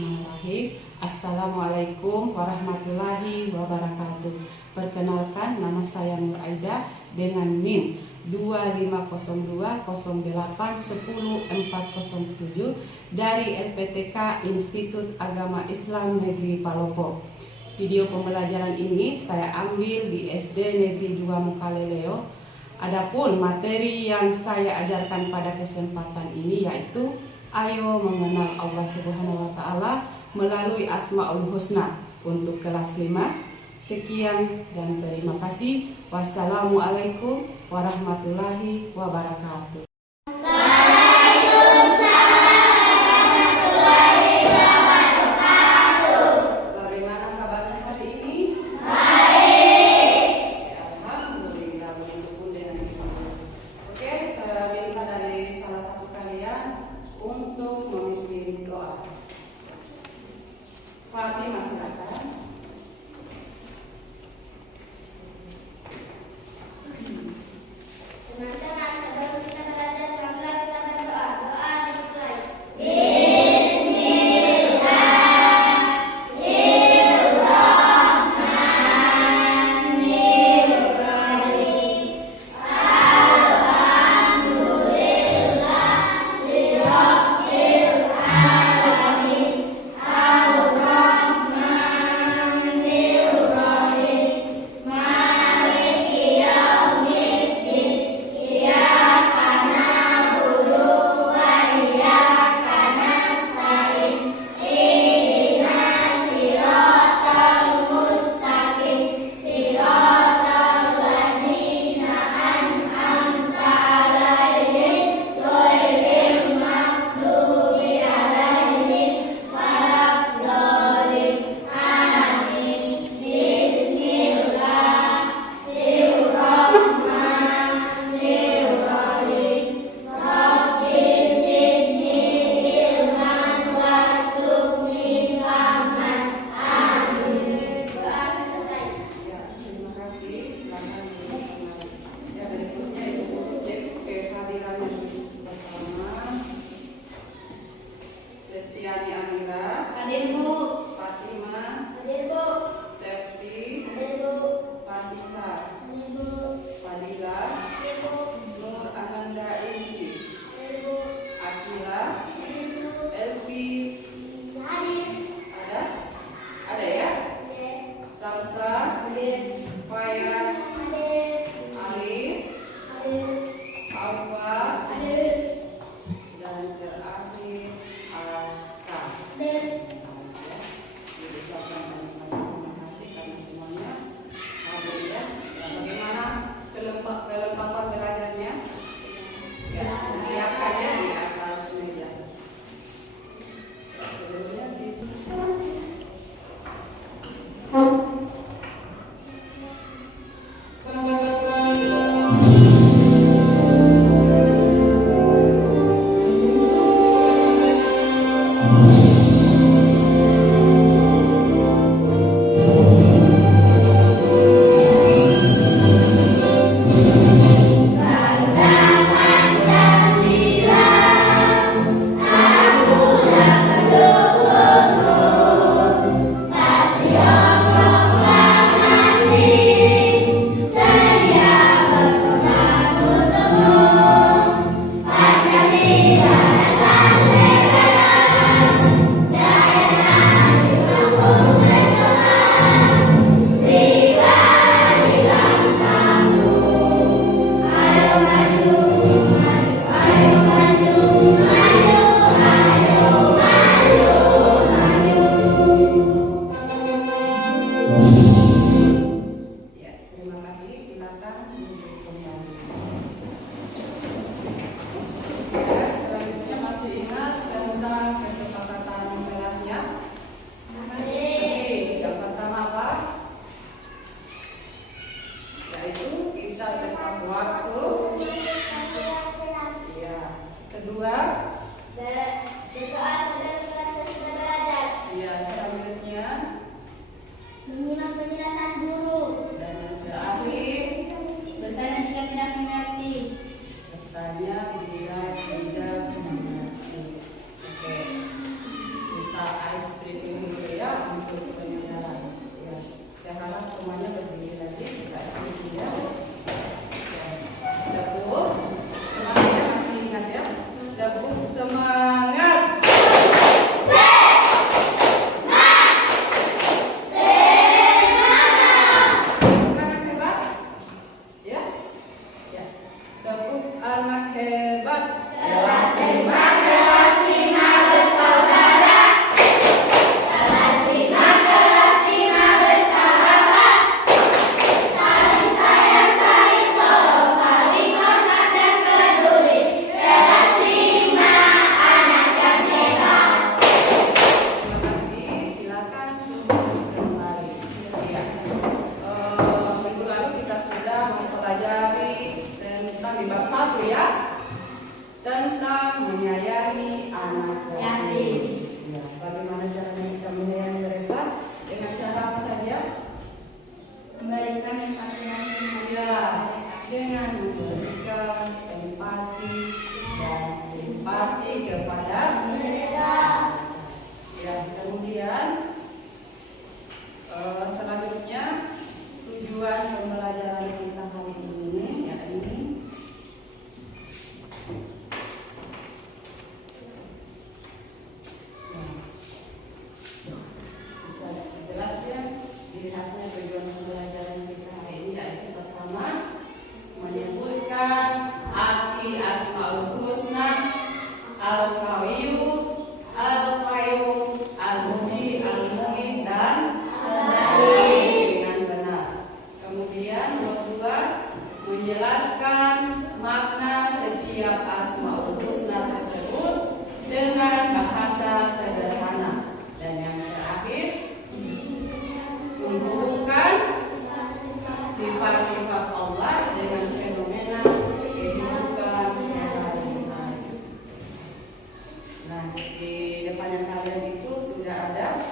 Bismillahirrahmanirrahim. Assalamualaikum warahmatullahi wabarakatuh. Perkenalkan, nama saya Nur Aida dengan NIM 250208100407 dari LPTK Institut Agama Islam Negeri Palopo. Video pembelajaran ini saya ambil di SD Negeri 2 Mukaleleo. Adapun materi yang saya ajarkan pada kesempatan ini yaitu ayo mengenal Allah Subhanahu wa Ta'ala melalui Asmaul Husna untuk kelas 5. Sekian dan terima kasih. Wassalamualaikum warahmatullahi wabarakatuh. Fatimah, silakan. Teman-teman, sebelum kita belajar, marilah kita berdoa. Doa dimulai. Hadir Bu. Fatimah. Hadir Bu. Septi. Hadir Bu. Fadila. Hadir Bu. Fadila. Hadir Bu. Nur Ananda Indi. Hadir Bu. Akila. Hadir Bu. Elvi. Hadir. Ada? Ada ya? Hadir. Salsa. Hadir. Faya. Hadir. Ali. Hadir. Alfa. Hadir. Dan terakhir Aska. Hadir. Terima kasih karena semuanya hadir ya. Bagaimana kelengkapan belajarnya? Ya, siapkan ya di atas meja. Sebelumnya ya, terima kasih. Silakan duduk kembali. Ya, selanjutnya masih ingat tentang kesepakatan kelasnya? Masih. Yang pertama apa? Yaitu kita tetap waktu. Ya. Kedua, Berdoa sebelum kita belajar. ya selanjutnya Menyimak penjelasan guru. dan yang terakhir Bertanya jika tidak mengerti. bertanya bila tidak mengerti. Oke, kita ice kalian itu sudah ada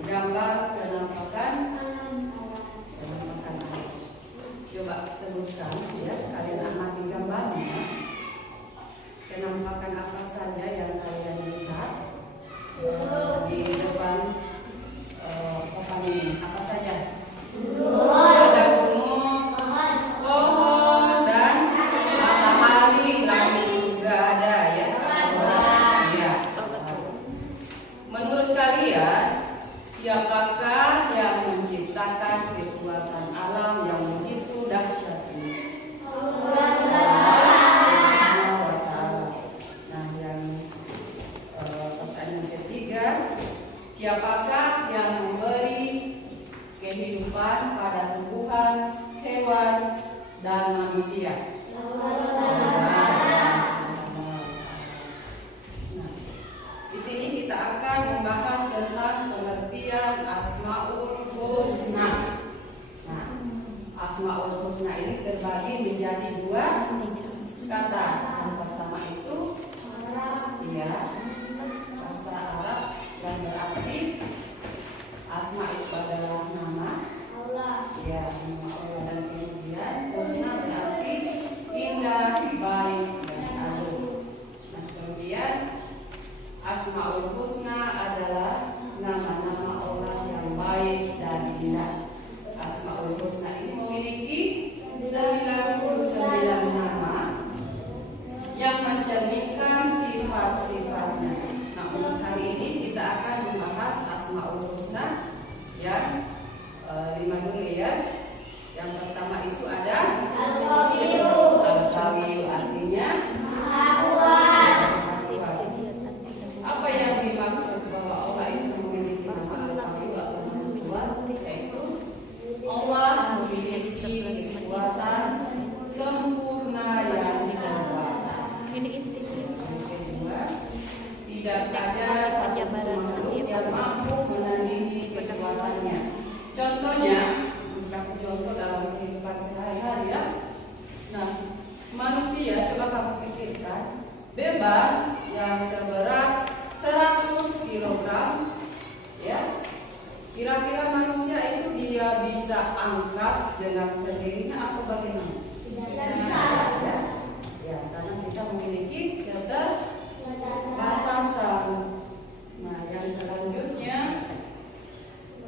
gambar penampakan alam. Coba sebutkan ya, kalian amati gambarnya. Penampakan apa saja yang kalian lihat di depan papan ini? Apa saja? Ada gunung, pohon, dan matahari. Langit juga ada ya. Ya. Menurut kalian, siapakah yang menciptakan kekuatan alam yang begitu dahsyat ini? Nah, yang pertanyaan ketiga, siapakah yang memberi kehidupan pada tumbuhan, hewan, dan manusia? Nah, di sini kita akan membahas tentang pengertian Asmaul Husna. Nah, Asmaul Husna ini terbagi menjadi dua kata. Yang pertama itu bahasa Arab yang berarti Asma itu adalah nama Allah. Ya, nama Allah, dan kemudian Husna berarti indah, baik, dan agung. Nah, kemudian Asmaul Husna adalah nama-nama Allah yang baik dan indah. Asmaul Husna ini memiliki 99 nama yang mencerminkan sifat-sifatnya. Nah, untuk hari ini kita akan membahas Asmaul Husna yang 5 dulu ya. Yang pertama itu ada Al-Qawiyu. Al-Qawiyu artinya apa yang dimaksud bahwa Allah itu memiliki nama Al-Qawiyu atau Tuhan, yaitu Allah memiliki kekuatan sempurna yang terbatas. Kedua, tidak ada satu makhluk yang mampu menandingi kekuatannya. Contohnya, kasih contoh dalam kehidupan sehari-hari ya. Nah, manusia, coba kamu pikirkan, beban yang seberat 100 kg ya, kira-kira manusia itu dia bisa angkat dengan sendirinya atau bagaimana? Tidak bisa ya, karena kita memiliki keterbatasan. Nah, yang selanjutnya,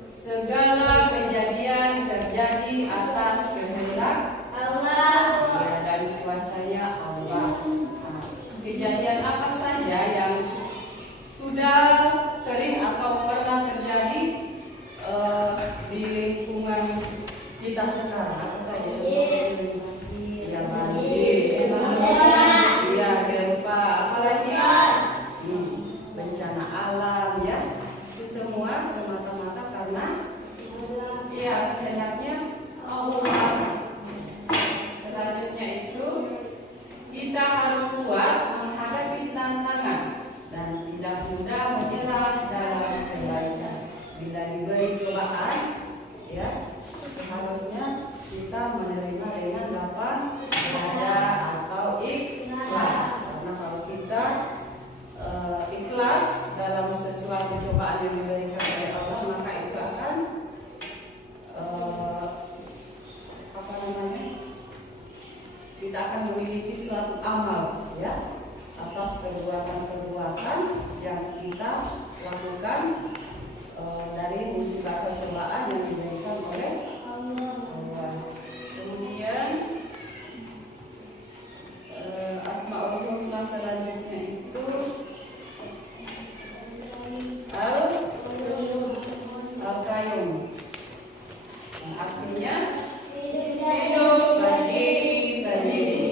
segala kejadian terjadi atas kehendak Allah ya, dan kuasanya Allah. Nah, kejadian apa saja yang sudah sering atau pernah terjadi di lingkungan kita sekarang? Apa saja? Ya, banjir, ya, gempa, apalagi bencana alam ya. Itu semua semata-mata karena ya kehendaknya Allah. Selanjutnya itu kita harus kuat menghadapi tantangan dan tidak mudah menyerah dalam kebaikan. Bila diberi cobaan, ya seharusnya kita menerima dengan lapang dada atau ikhlas. Karena kalau kita ikhlas dalam sesuatu cobaan yang diberikan oleh Allah, maka itu akan kita akan memiliki suatu amal ya atas perbuatan-perbuatan yang kita lakukan dari musibah cobaan yang diberikan oleh Allah. Kemudian Asmaul Husna selanjutnya itu Al-Qayyum. Artinya hidup berdiri sendiri.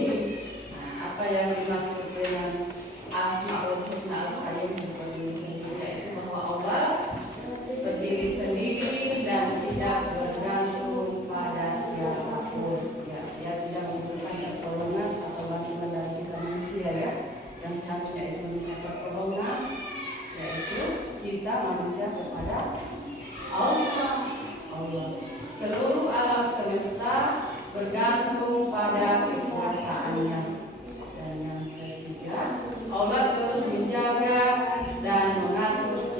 Nah, apa yang dimaksud dengan Asmaul Husna Al-Qayyum berdiri sendiri, yaitu bahwa Allah berdiri sendiri dan tidak bergantung pada siapapun. Ya, dia tidak membutuhkan pertolongan atau bantuan dari kita manusia ya. Yang seharusnya itu minta pertolongan, yaitu kita manusia kepada Allah. Seluruh alam semesta bergantung pada kekuasaannya. Dan yang ketiga, Allah terus menjaga dan mengatur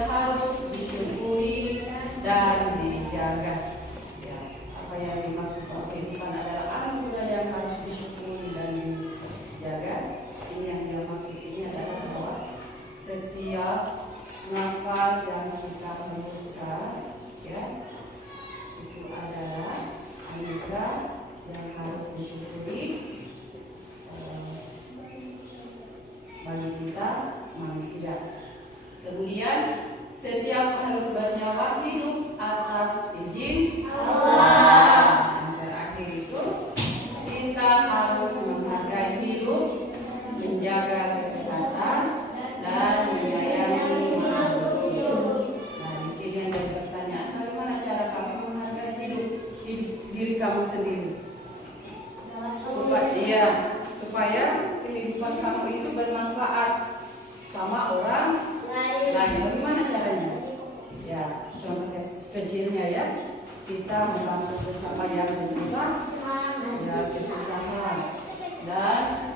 yang harus disyukuri dan dijaga. Ya, apa yang dimaksud kehidupan adalah anugerah yang harus disyukuri dan dijaga. Ini yang dia maksud ini adalah bahwa setiap nafas yang kita hembuskan, ya, itu adalah anugerah yang harus disyukuri bagi kita manusia. Kemudian setiap makhluk bernyawa hidup atas izin Allah. Yang terakhir itu kita harus menghargai hidup, menjaga kesehatan dan menyayangi makhluk hidup. Nah, di sini yang jadi pertanyaan, bagaimana cara kamu menghargai hidup diri kamu sendiri? Supaya kehidupan kamu itu bermanfaat sama orang lain. Bagaimana caranya? Ya, contoh kecilnya ya, kita membantu sesama yang susah, ya, kesusahan. Dan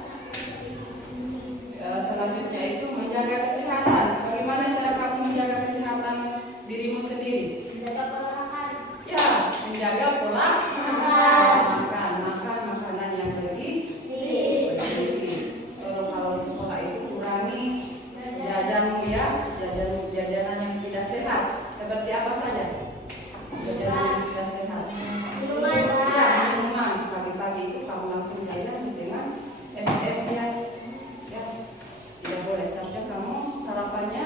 selanjutnya itu menjaga kesehatan. Bagaimana cara kamu menjaga kesehatan dirimu sendiri? Ya, menjaga pola makan makanan yang bergizi. Kalau di sekolah itu kurangi jajan jajanan yang tidak sehat. Seperti apa saja? Jajanan yang tidak sehat. Minuman. Pagi-pagi itu kamu langsung jajan dengan es ya. Tidak boleh. Seharusnya kamu sarapannya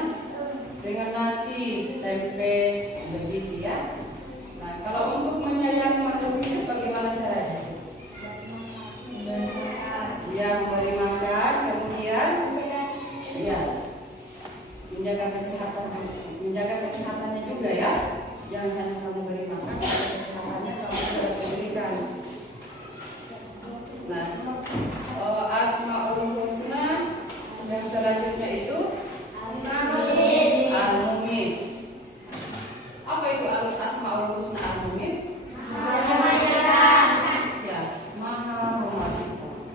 dengan nasi, tempe, bergizi ya. Nah, kalau untuk menyayangi makhluk hidup bagaimana caranya? Ya, memberi makan, kemudian ya menjaga kesehatannya juga ya. Jangan hanya kamu beri makan, kesehatannya kamu juga berikan. Nah, Asmaul Husna yang selanjutnya itu Al-Mumit. Apa itu Asmaul Husna Al-Mumit? Ya, Maha Mematikan.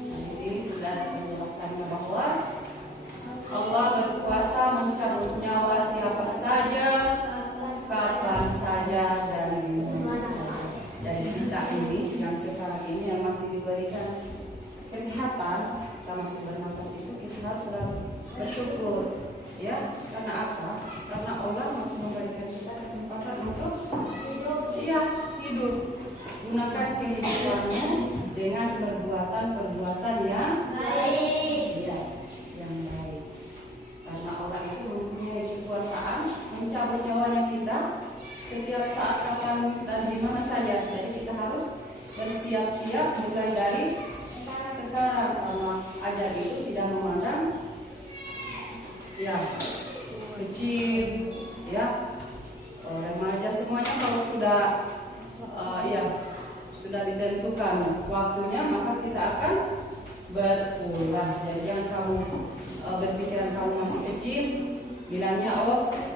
Di sini sudah menjelaskan bahwa Allah berkuasa mencabut nyawa siapa saja, kapan saja, dan dimana saja. Jadi kita ini yang sekarang ini yang masih diberikan kesehatan, kita masih bernafas itu kita harus selalu bersyukur, ya. Karena apa? Karena Allah masih memberikan kita kesempatan untuk hidup. Gunakan kehidupanmu dengan perbuatan yang baik. Ya, yang baik. Karena Allah itu mempunyai kekuasaan mencabut nyawanya kita setiap saat, kapan dan di mana saja. Jadi kita harus bersiap-siap mulai dari sekarang, karena ajal itu tidak memandang ya kecil, ya remaja, semuanya kalau sudah sudah ditentukan waktunya, maka kita akan berpulang. Jadi yang kamu berpikiran kamu masih kecil, bilangnya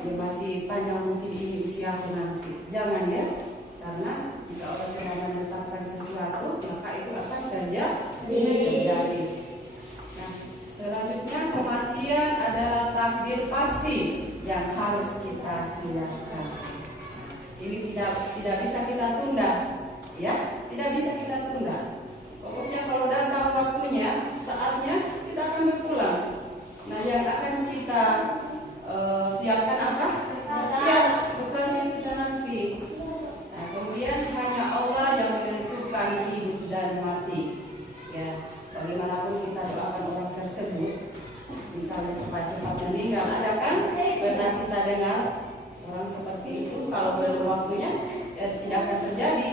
ya masih panjang mungkin ini usiaku nanti. Jangan ya, karena jika Allah sudah menetapkan sesuatu, maka itu akan terjadi. Nah, selanjutnya kematian adalah takdir pasti yang harus kita siapkan. Ini tidak bisa kita tunda, ya, tidak bisa kita tunda. Pokoknya kalau datang waktunya, saatnya kita akan berpulang. Nah, yang akan kita siapkan apa? Ya, bukan yang kita nanti. Nah, kemudian hanya Allah yang menentukan hidup dan mati. Ya, bagaimanapun kita doakan orang tersebut, misalnya supaya cepat meninggal, ada kan? Pernah kita dengar orang seperti itu, kalau belum waktunya, ya tidak akan terjadi.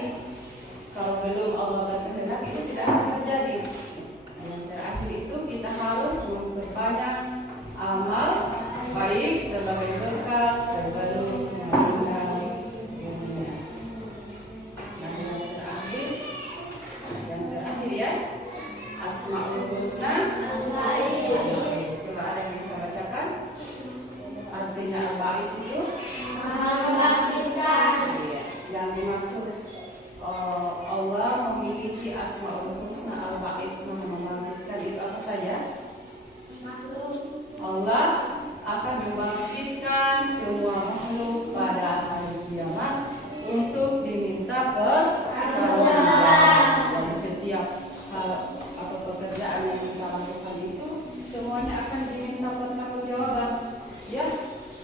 Kalau belum Allah berkehendak, itu tidak akan terjadi. Yang terakhir itu kita harus memperbanyak amal baik sebagai berkat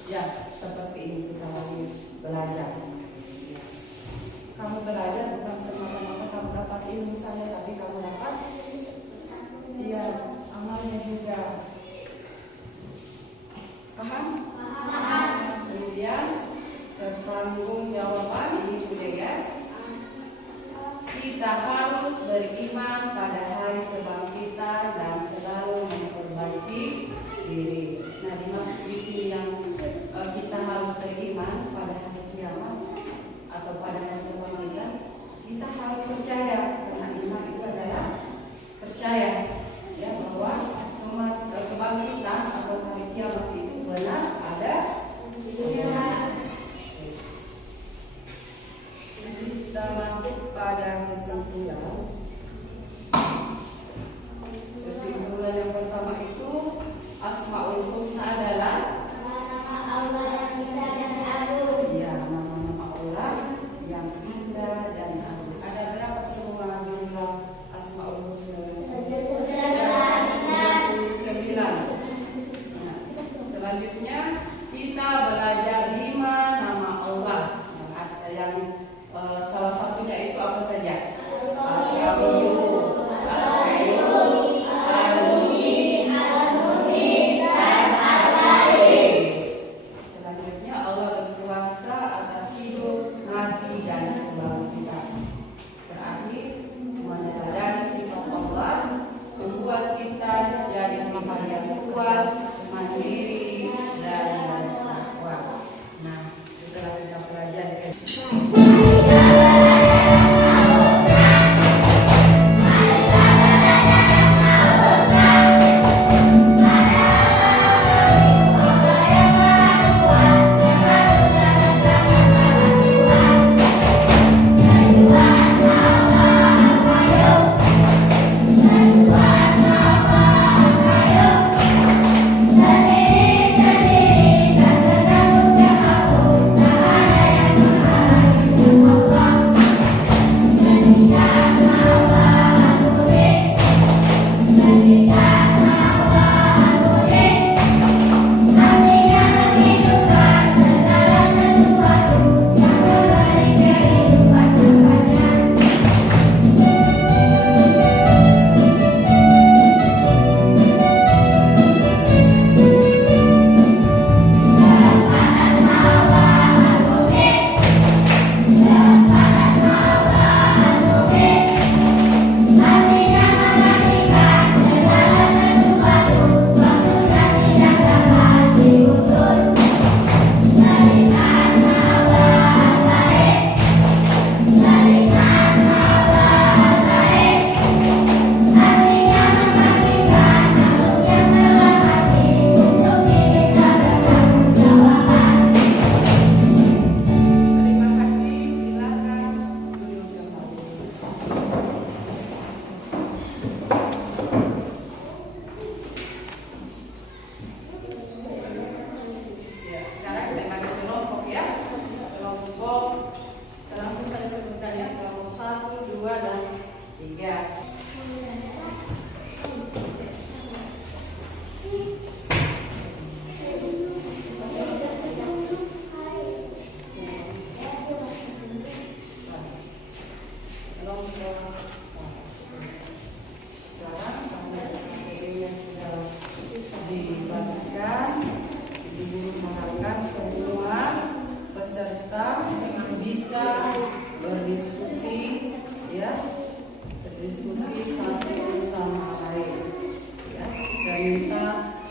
Ya, seperti ini kita lagi belajar. Kamu belajar bukan semata-mata kamu dapat ilmu saja, tapi kamu dapat amalnya juga. Paham? Paham. Kemudian pertanggung jawaban ini sudah ya. Kita harus beriman pada hari kebangkitan dan selalu memperbaiki diri. Nah, dimaksud di sini yang kita harus beriman pada hari kiamat atau pada hari kebangkitan, kita harus percaya, karena iman itu adalah percaya ya bahwa kebangkitan atau hari kiamat itu benar ada. Kita masuk pada kesimpulan. Kesimpulan yang pertama itu Asmaul Husna adalah Nama Allah yang indah dan agung. ya, nama-nama Allah yang indah dan agung. Ada berapa semua jumlah Asmaul Husna? 99. Nah, selanjutnya kita belajar 5 nama Allah yang salah satunya itu apa saja? Al-Qawiyu, Al-Qayyum, Al-Muhyi, Al-Mughith, dan Al-Aziz. Selanjutnya Allah berkuasa atas hidup, mati, dan kebangkitan. Terakhir, menyadari sifat Allah membuat kita jadi pribadi yang kuat, mandiri, dan bertakwa. Nah, setelah kita pelajari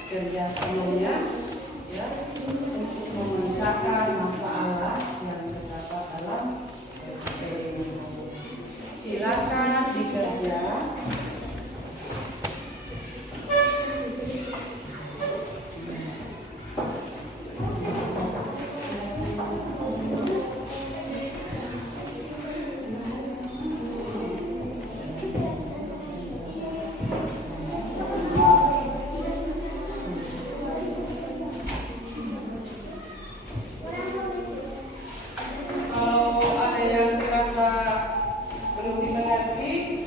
kerjasamanya ya untuk memecahkan masalah yang terdapat dalam RPT. Silakan dikerja. Kalau ada yang dirasa belum dimengerti,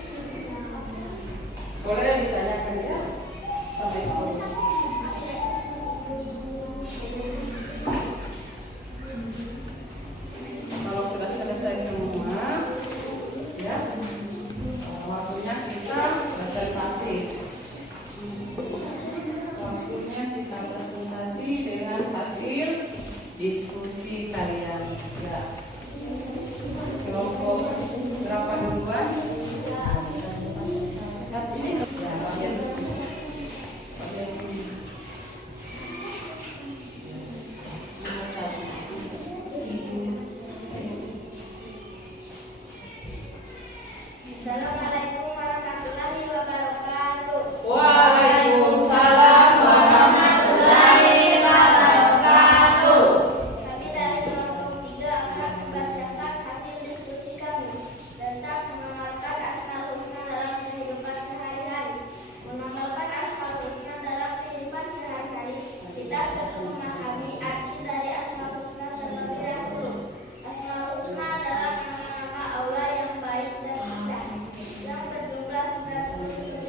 diskusi kalian. Ya, kelompok berapa duluan? Ini ya, bagian sini. Assalamualaikum warahmatullahi wabarakatuh. Waalaikumsalam warahmatullahi wabarakatuh. Kami dari kelompok 3 akan membacakan hasil diskusi kami tentang mengamalkan Asmaul Husna dalam kehidupan sehari-hari. Mengamalkan Asmaul Husna dalam kehidupan sehari-hari, kita perlu memahami arti dari Asmaul Husna terlebih dahulu. Asmaul Husna adalah nama-nama Allah yang baik dan indah, yang berjumlah 99.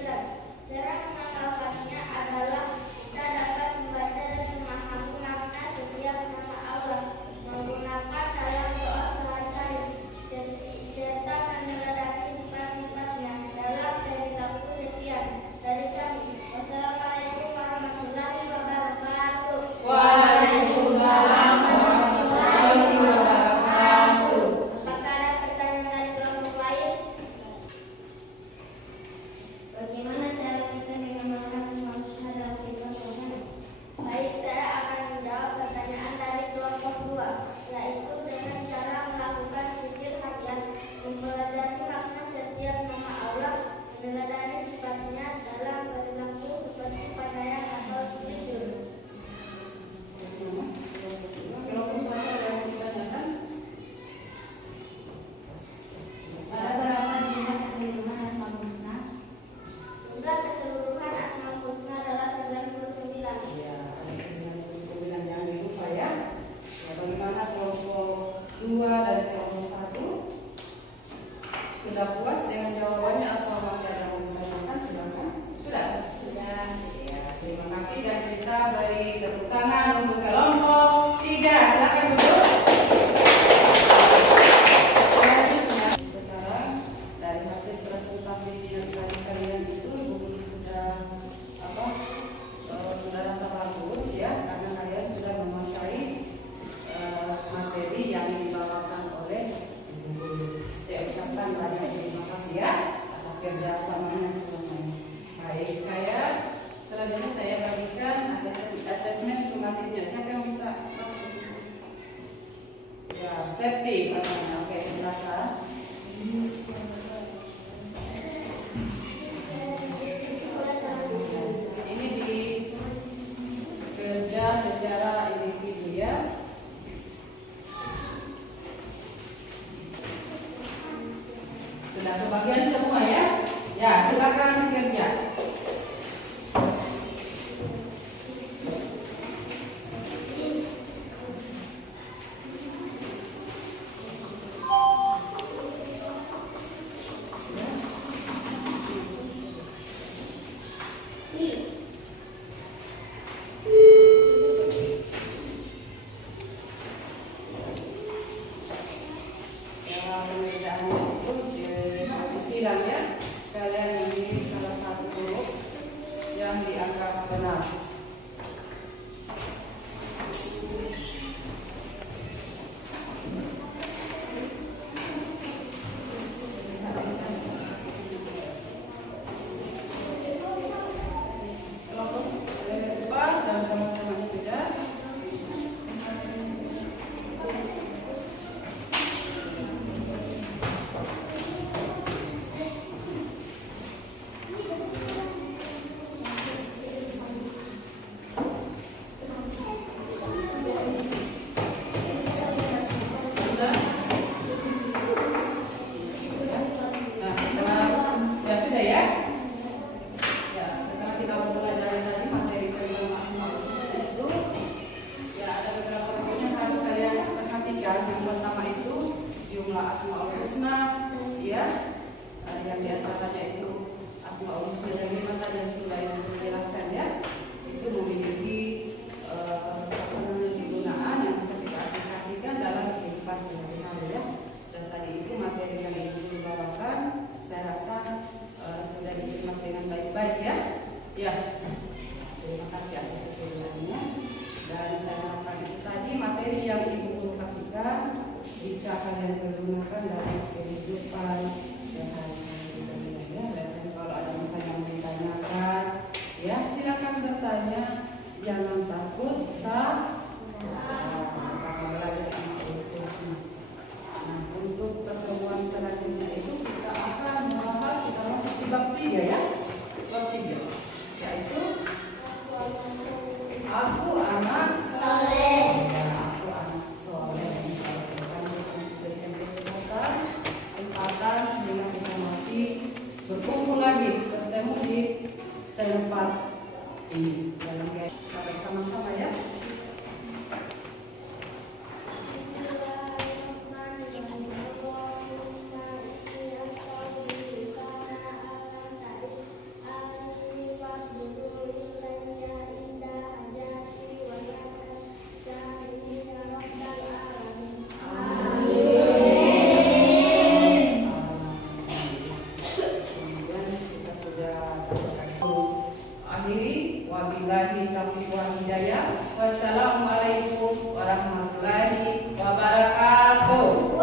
Cara mengamalkannya adalah kita dapat membaca dan memahami makna setiap nama Allah, menggunakan dalam doa sehari-hari, serta meneladani sifat-sifatnya. Dalam ceritaku sekian dari kami. Wassalamualaikum warahmatullahi wabarakatuh. Waalaikumsalam warahmatullahi wabarakatuh. Apakah ada pertanyaan dari kelompok lain? Bagaimana cara kita mengamalkan Asmaul Husna dalam kehidupan sehari-hari? Baik, saya akan menjawab pertanyaan dari kelompok 2, yaitu dengan cara melakukan zikir harian, mempelajari makna setiap nama Allah, meneladani sifatnya dalam perilaku seperti pakaian atau jujur. Kelompok saya ada yang ditanyakan? Ada berapa jumlah keseluruhan Asmaul Husna? Jumlah keseluruhan Asmaul Husna adalah 99. Ya, ada 99 yang dilupa ya. Ya, bagaimana kelompok 2 dan kelompok 1? Sudah puas dengan jawabannya atau masih ada yang ditanyakan? Silakan. Sudah? Sudah. Ya, terima kasih dan kita beri tepuk tangan untuk kelompok 3. Silakan duduk. Sekarang dari hasil presentasi yang tadi kalian itu Ibu Guru sudah sudah rasa bagus ya, karena kalian sudah menguasai materi yang dibawakan oleh Ibu Guru. Saya ucapkan banyak terima kasih ya atas kerjasamanya selama ini. Baik, selanjutnya saya bagikan asesmen sumatifnya. Siapa yang bisa? Ya, safety katanya. Oke, silakan. Ini di kerja secara individu ya. Sudah kebagian semua ya? Ya, silakan kerja. Perbedaannya itu disilang ya. Kalian ini salah satu huruf yang dianggap benar. Kelompok depan dan teman-teman juga. Dan saya harapkan itu tadi materi materi yang Ibu kasihkan bisa kalian pergunakan dalam kehidupan sehari-hari ya. Dan kalau ada misalnya yang ditanyakan, ya silakan bertanya, jangan takut Nah, untuk pertemuan selanjutnya itu kita akan membahas, kita masuk di bab 3 ya. Bab 3 yaitu aku anak Soleh. ya, aku anak soleh. Kita berikan kesempatan sehingga kita masih berkumpul lagi, bertemu di tempat ini. Dalam kita sama-sama ya. Wabillahi taufiq wal hidayah. Wassalamualaikum warahmatullahi wabarakatuh.